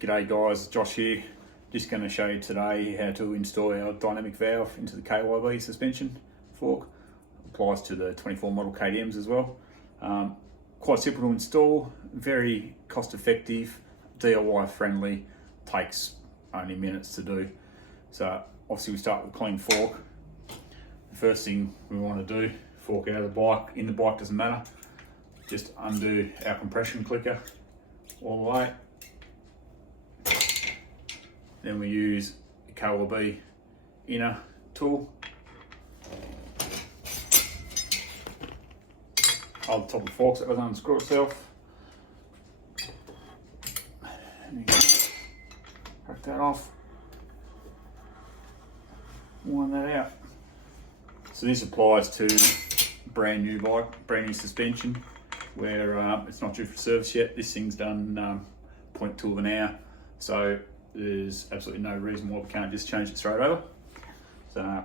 G'day guys, Josh here. Just going to show you today how to install our dynamic valve into the KYB suspension fork. Applies to the 24 model KDMs as well. Quite simple to install, very cost effective, DIY friendly, takes only minutes to do. So obviously we start with a clean fork. The first thing we want to do, fork out of the bike, in the bike doesn't matter. Just undo our compression clicker all the way. Then we use a KYB inner tool. Hold the top of the fork so it doesn't unscrew itself. There you go. Crack that off. Wind that out. So this applies to brand new bike, brand new suspension, where it's not due for service yet. This thing's done 0.2 of an hour, so there's absolutely no reason why we can't just change it straight over. So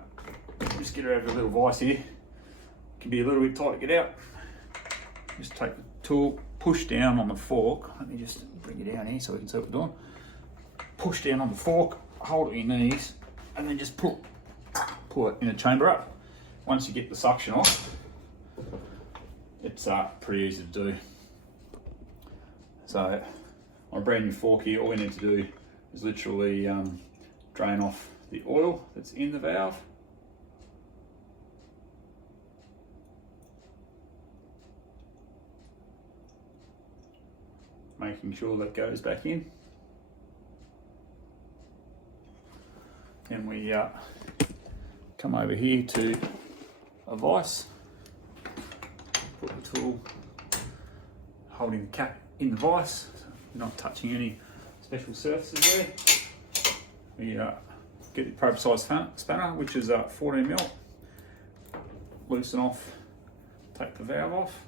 just get her over a little vise here. It can be a little bit tight to get out. Just take the tool, push down on the fork. Let me just bring it down here so we can see what we're doing. Push down on the fork, hold it in your knees, and then just pull it in the chamber up. Once you get the suction off, it's pretty easy to do. So on a brand new fork here, all we need to do is literally drain off the oil that's in the valve. Making sure that goes back in. Then we come over here to a vise, put the tool holding the cap in the vise, not touching any special surfaces there. We get the probe size spanner, which is 14mm, loosen off, take the valve off.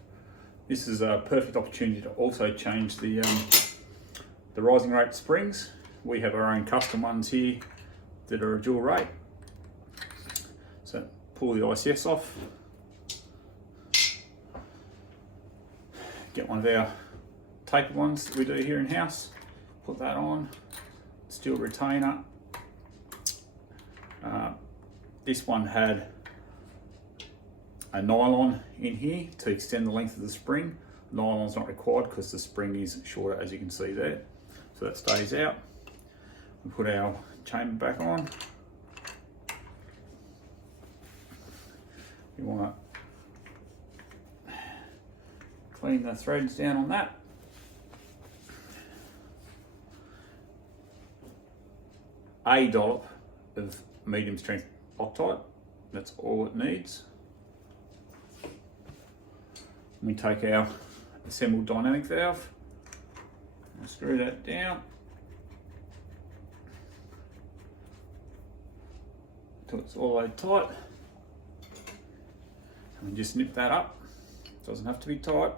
This is a perfect opportunity to also change the rising rate springs. We have our own custom ones here that are a dual rate. So pull the ICS off, get one of our tapered ones that we do here in house, put that on, steel retainer. This one had a nylon in here to extend the length of the spring. Nylon's not required because the spring is shorter, as you can see there. So that stays out. We put our chamber back on. We want to clean the threads down on that. A dollop of medium strength Loctite, that's all it needs. We take our assembled dynamic valve and screw that down until it's all the way tight. And we just nip that up. Doesn't have to be tight.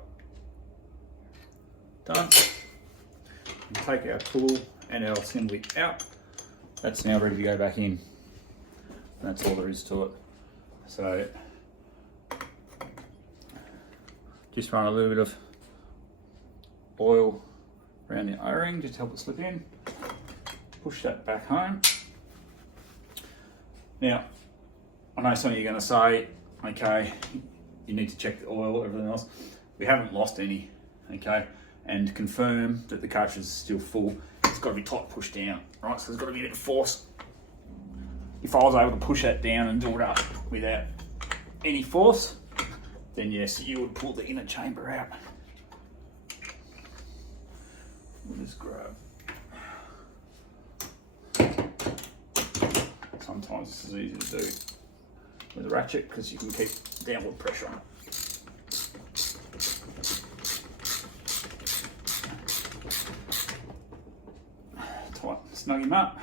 Done. We take our tool and our assembly out. That's now ready to go back in. That's all there is to it. So just run a little bit of oil around the O-ring just to help it slip in. Push that back home. Now, I know some of you are going to say, okay, you need to check the oil, everything else. We haven't lost any, okay? And to confirm that the cartridge is still full, it's got to be tight pushed down, right? So there's got to be a bit of force. If I was able to push that down and do it up without any force, then yes, you would pull the inner chamber out. We'll just grab. Sometimes this is easy to do with a ratchet because you can keep downward pressure on it. Tight, snug him up.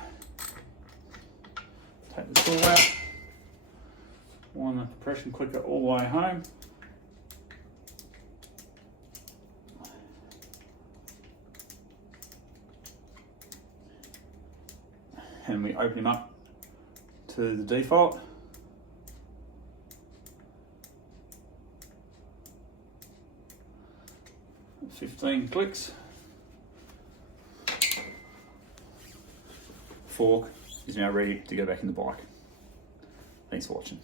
Take the tool out. Wind the compression clicker all the way home. And we open him up to the default. 15 clicks. fork is now ready to go back in the bike. Thanks for watching.